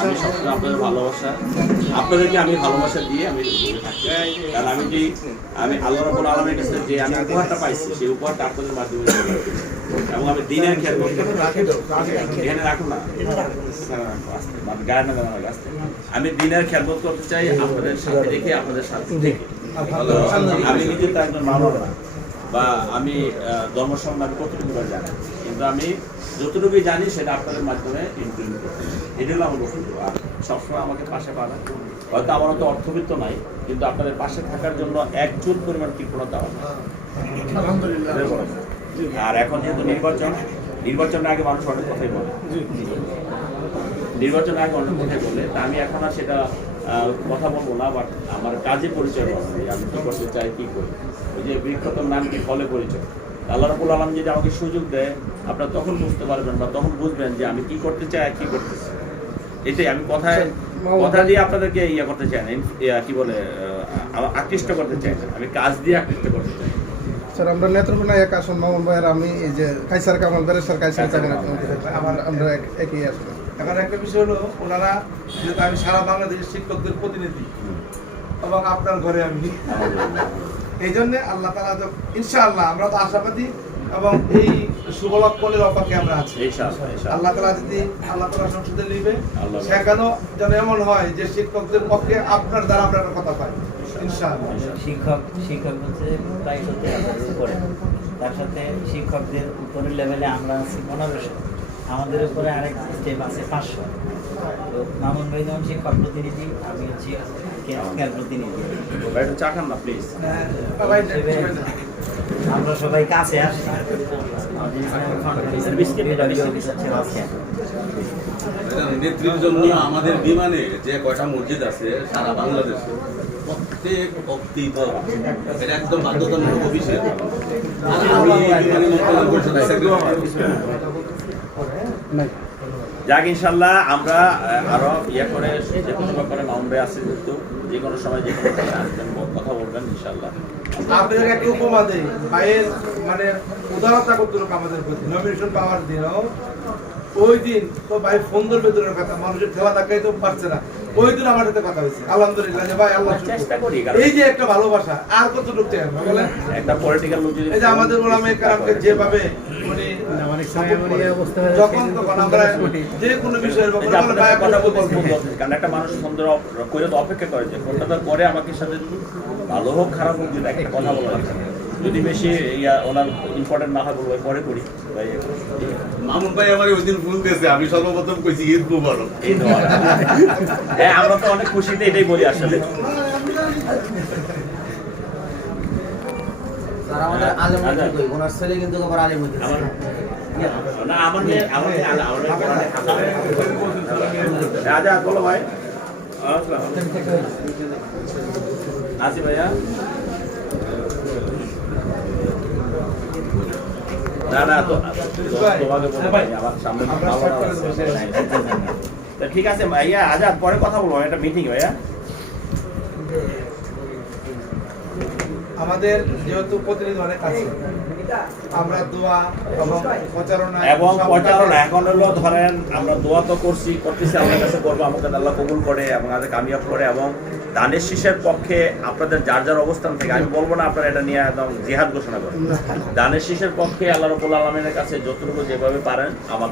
আমি সবসময় আপনাদের ভালোবাসা, আপনাদেরকে আমি ভালোবাসা দিয়ে আমি থাকি। কারণ আমি আল্লাহ রাব্বুল আলামিনের কাছে যে আমি উপহারটা পাইছি সেই উপহারটা আপনাদের মাধ্যমে এবং আমি দিনের খেয়াল করতে এখানে রাখুন না গায়ে না আসতে আমি দিনের খেয়াল করতে চাই আপনাদের সাথে রেখে আপনাদের সাথে দেখে। আমি নিজে তো একজন মানুষ না বা আমি ধর্ম সম্মান কতটুকু জানি, কিন্তু আমি যতটুকুই জানি সেটা আপনাদের মাধ্যমে ইমপ্লিমেন্ট করতে, এটা হলো আমার বক্তব্য। আর সবসময় আমাকে পাশে পাবেন, হয়তো আমার তো অর্থবিত্ত নাই, কিন্তু আপনাদের পাশে থাকার জন্য একজোট পরিমাণ কৃপণতা হবে। আর এখন যেহেতু নির্বাচনের আগে মানুষ অনেক কথাই বলে, নির্বাচনের আগে অনেক কথাই বলে, তা আমি এখন আর সেটা কথা বলবো না, বাট আমার কাজে পরিচয় বলবো আমি কী করতে চাই, কী করি। ওই যে বৃক্ষতম নাম কি ফলে পরিচয়। আল্লাহ রাব্বুল আলামিন যদি আমাকে সুযোগ দেয়, আপনারা তখন বুঝতে পারবেন বা তখন বুঝবেন যে আমি কি করতে চাই আর কি করতেছি। এটাই আমি কথা দিয়ে আপনাদেরকে ইয়ে করতে চাই না, কি বলে আকৃষ্ট করতে চাই না, আমি কাজ দিয়ে আকৃষ্ট করতে চাই। স্যার আমরা নেত্রকোনা এক আসন মামুন ভাইয়ের আমি এই যে কাইসার কামাল বেরেসার কাইসার আমরা একই আসলে। এখন একটা বিষয় হলো ওনারা যেহেতু আমি সারা বাংলাদেশের শিক্ষকদের প্রতিনিধি এবং আপনার ঘরে আমি, এই জন্যে আল্লাহ তাআলা ইনশাআল্লাহ আমরা তো আশাবাদী এবং এই শুভলক্ষণের অপেক্ষায় আমরা আছি। আল্লাহ তাআলা যদি আল্লাহ তাআলা সংসদে নিবে সেখানেও যেন এমন হয় যে শিক্ষকদের পক্ষে আপনার দ্বারা আমরা একটা কথা পাই ইনশাআল্লাহ। শিক্ষক হচ্ছে প্রায় 70,000 উপরে, তার সাথে শিক্ষকদের উপরের লেভেলে আমরা আছি 1500, আমাদের উপরে আরেক স্টেপ আছে 500। তো মামুন ভাই যেমন শিক্ষক প্রতিনিধি, আমি হচ্ছি ক্যাম্প প্রতিনিধি। চা খান না প্লিজ। আমরা সবাই কাছে আসি। নেত্রীর জন্য আমাদের বিমানে যে কয়টা মসজিদ আছে সারা বাংলাদেশে প্রত্যেক ভক্তি তো এটা একদম বাধ্যতামূলক অভিষেক। যাক ইনশাল্লাহ আমরা আরো ইয়ে করে যে কোনো ব্যাপারে মামুন ভাই আছে, কিন্তু যে কোনো সময় যে কোনো কথা বলবেন ইনশাল্লাহ। আপনাদের একটা উপমা দেই, ভাইয়ের মানে উদারতা কতটুকু আমাদের প্রতি, নমিনেশন পাওয়ার দিন ওই দিন তো ভাই ফোন ধরবে দূরের কথা, মানুষের ঠেলা দেখাই তো পারছে না, ওই দিন আমার সাথে কথা হয়েছে আলহামদুলিল্লাহ যে ভাই আল্লাহ চেষ্টা করি। এই যে একটা ভালোবাসা আর কতটুকু চাই বলেন, একটা পলিটিক্যাল লোক এই যে আমাদের ওলামায়ে কেরামকে যেভাবে উনি যখন তখন আমরা যে কোনো বিষয়ের ব্যাপারে কথা বলতে, কারণ একটা মানুষ ফোন ধরে করে তো অপেক্ষা করে যে ফোনটা তো করে আমাকে সাথে ভালো হোক খারাপ হোক যদি একটা কথা বলা যায়, যদি বেশি ওনার ইম্পর্টেন্ট না হয় বলবো পরে করি। মামুন ভাই আমার ওই দিন ফোন দিয়েছে, আমি সর্বপ্রথম কইছি ঈদ মুবারক। হ্যাঁ আমরা তো অনেক খুশিতে এটাই বলি আসলে। ওনার ছেলে কিন্তু আবার আলিম হইতে না আমার মেয়ে রাজা বলো ভাই। আসি ভাইয়া। না তো তোমাকে আমার সামনে ঠিক আছে ভাইয়া, আজাদ পরে কথা বলবো, একটা মিটিং ভাইয়া। আমাদের যেহেতু প্রতিনিধি অনেক আছে, আমরা দোয়া এবং প্রচারণা এখন হলো ধরেন আমরা দোয়া তো করতেছি আল্লাহর কাছে করবো, আমাকে আল্লাহ কবুল করে এবং আমাদের কামিয়াব করে, এবং দানের শীষের পক্ষে আপনাদের যার যার অবস্থান থেকে আমি বলবো না আপনারা এটা নিয়ে একদম জিহাদ ঘোষণা করেন, দানের শীষের পক্ষে আল্লাহ রাব্বুল আলামিনের কাছে যতটুকু যেভাবে পারেন আমার